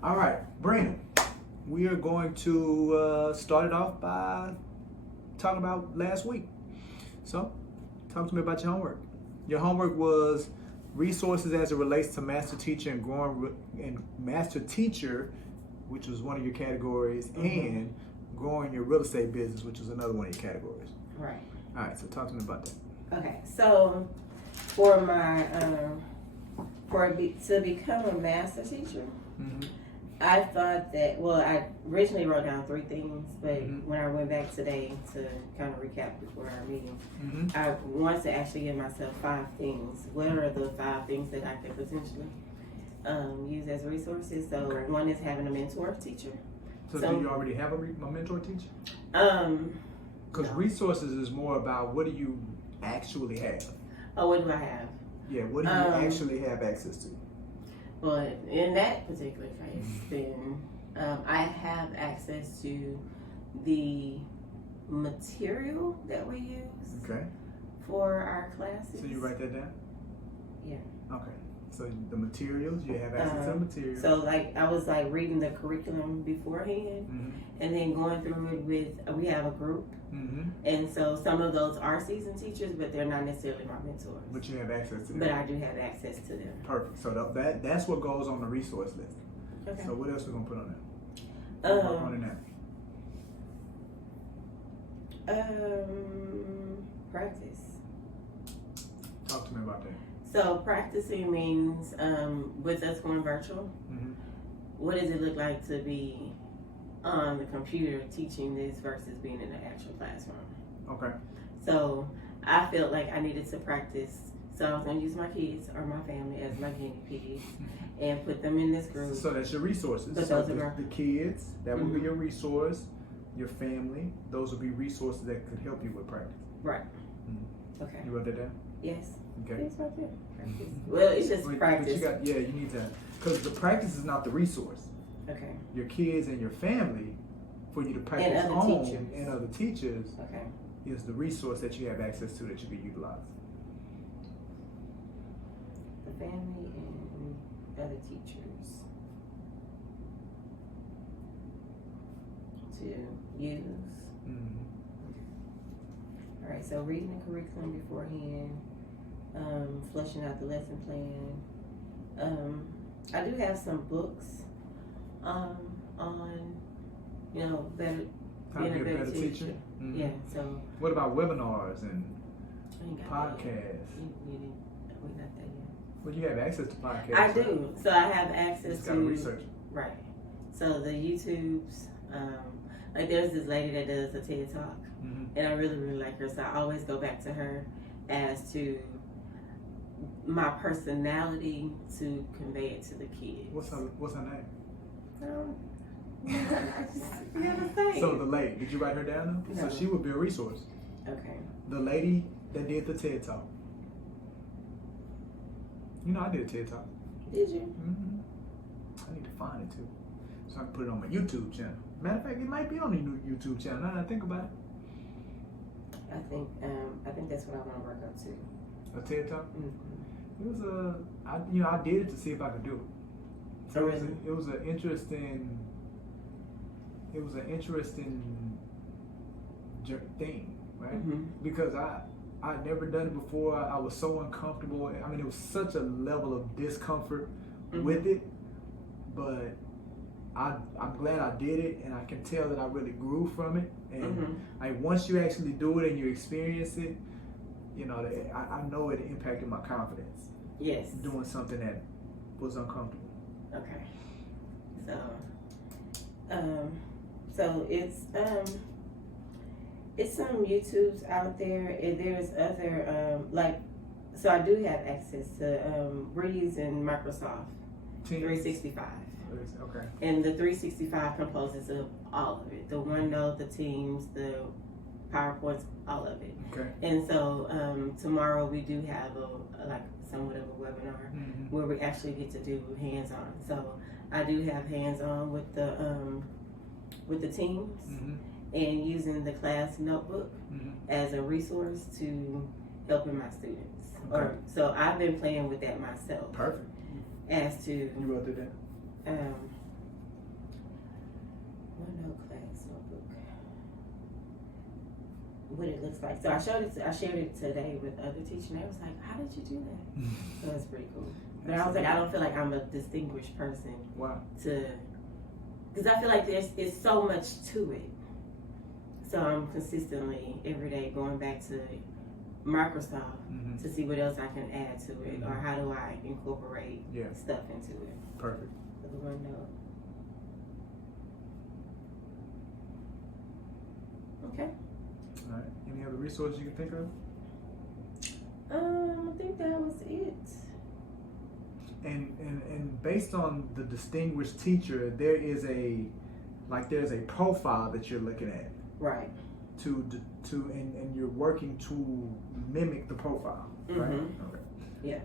All right, Brandon, we are going to start it off by talking about last week. So, talk to me about your homework. Your homework was resources as it relates to master teacher and master teacher, which was one of your categories, and growing your real estate business, which is another one of your categories. Right. All right, so talk to me about that. Okay, so for my to become a master teacher, I thought that, well, I originally wrote down 3 things, but when I went back today to kind of recap before our meeting, I wanted to actually give myself 5 things. What are the 5 things that I could potentially use as resources? So one is having a mentor teacher. So do you already have a mentor teacher? Because no. Resources is more about what do you actually have. Oh, what do I have? Yeah, what do you actually have access to? Well, in that particular case, then I have access to the material that we use for our classes. So you write that down? Yeah. Okay. So the materials, you have access to the materials. So like I was like reading the curriculum beforehand, and then going through it with, we have a group, and so some of those are seasoned teachers, but they're not necessarily my mentors. But you have access to them. But I do have access to them. Perfect. So that's what goes on the resource list. Okay. So what else are we gonna put on there? Practice. Talk to me about that. So practicing means, with us going virtual, what does it look like to be on the computer teaching this versus being in the actual classroom? Okay. So I felt like I needed to practice. So I was going to use my kids or my family as my guinea pigs and put them in this group. So that's your resources. But so those are the kids, that would be your resource. Your family, those would be resources that could help you with practice. Right. Okay. You wrote that down? Yes. Okay. It's right there. Practice. Well, it's just practice. But you need to, because the practice is not the resource. Okay. Your kids and your family, for you to practice and other on, teachers. and other teachers, okay, is the resource that you have access to that you can utilize. The family and other teachers to use. All right, so reading the curriculum beforehand, fleshing out the lesson plan. I do have some books on, better, How to be a better teacher. Yeah, so. What about webinars and podcasts? We're not there yet. Well, you have access to podcasts. I do. So I have access to. Research. Right. So the YouTubes, like there's this lady that does a TED Talk, and I really, really like her. So I always go back to her as to my personality to convey it to the kids. What's her name? You gotta say. So the lady, did you write her down? No. So she would be a resource. Okay. The lady that did the TED Talk. You know, I did a TED Talk. Did you? I need to find it too, so I can put it on my YouTube channel. Matter of fact, it might be on the new YouTube channel. Now that I think about it. I think that's what I want to work up to. A TED Talk. It was I did it to see if I could do it. So it was an interesting thing, right? Because I'd never done it before. I was so uncomfortable. I mean, it was such a level of discomfort with it, but I'm glad I did it, and I can tell that I really grew from it. And once you actually do it and you experience it, I know it impacted my confidence. Yes. Doing something that was uncomfortable. Okay. So it's some YouTubes out there, and there's other so I do have access to we're using Microsoft Teams. 365. Okay. And the 365 composes of all of it. The OneNote, the Teams, the PowerPoints, all of it. Okay. And so tomorrow we do have somewhat of a webinar where we actually get to do hands-on. So I do have hands-on with the teams and using the class notebook as a resource to helping my students. Okay. So I've been playing with that myself. Perfect. As to You wrote it down. what it looks like. So I shared it today with other teachers, and they was like, "How did you do that?" So it's pretty cool. But I was like, I don't feel like I'm a distinguished person. Wow. Because I feel like there's so much to it. So I'm consistently every day going back to Microsoft to see what else I can add to it, or how do I incorporate stuff into it. Perfect. For the OneNote. Okay. All right. Any other resources you can think of? I think that was it. And based on the distinguished teacher, there's a profile that you're looking at. Right. And you're working to mimic the profile, right? Okay. Yeah.